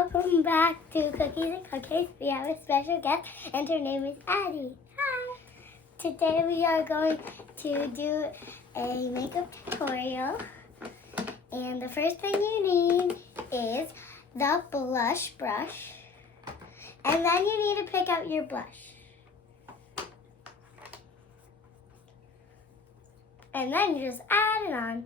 welcome back to Cookies and Cupcakes. We have a special guest, and her name is Addie. Hi! Today we are going to do a makeup tutorial. And the first thing you need is the blush brush. And then you need to pick out your blush. And then you just add it on.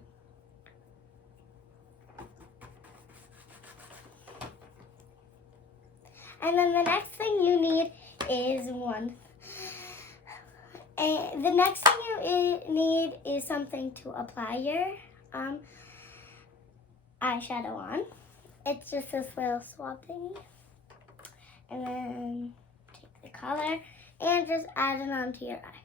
And then the next thing you need is the next thing you need is something to apply your eyeshadow on. It's just this little swab thingy. And then take the color and just add it onto your eye.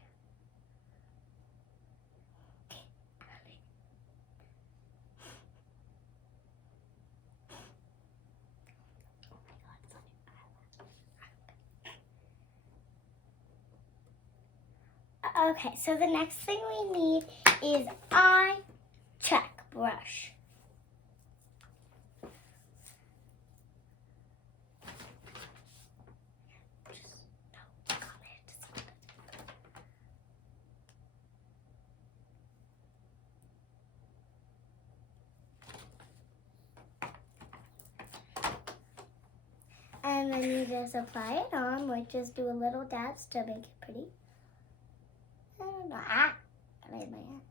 Okay, so the next thing we need is eye check brush. And then you just apply it on, like just do a little dabs to make it pretty. I made my hand.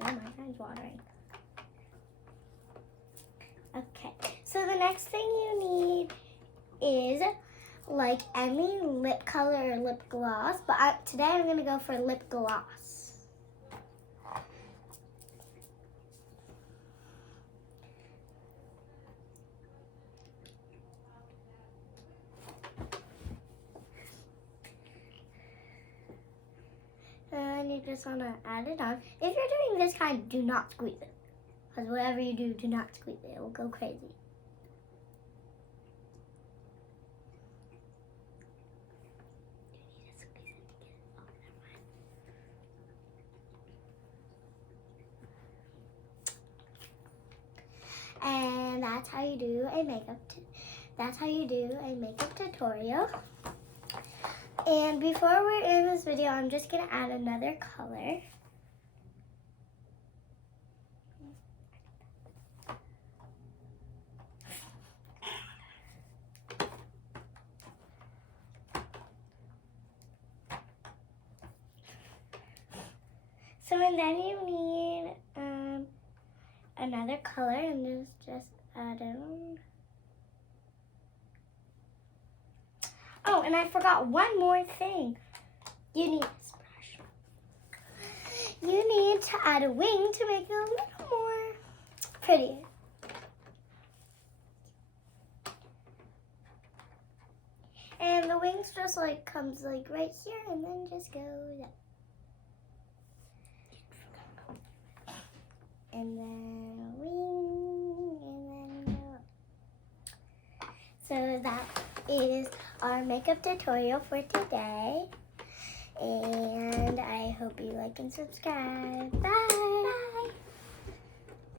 Now my hand's watering. Okay, so the next thing you need is like any lip color or lip gloss, but today I'm going to go for lip gloss. And you just want to add it on. If you're doing this kind, do not squeeze it. Because whatever you do not squeeze it. It will go crazy. You need to squeeze it to get it. Oh, never mind. And that's how you do a makeup tutorial. And before we're in this video, I'm just going to add another color. So, and then you need another color, and just add it on. Oh, and I forgot one more thing. You need this brush. You need to add a wing to make it a little more pretty. And the wings just like comes like right here and then just goes up. And then a wing and then go up. So that is our makeup tutorial for today, and I hope you like and subscribe. Bye.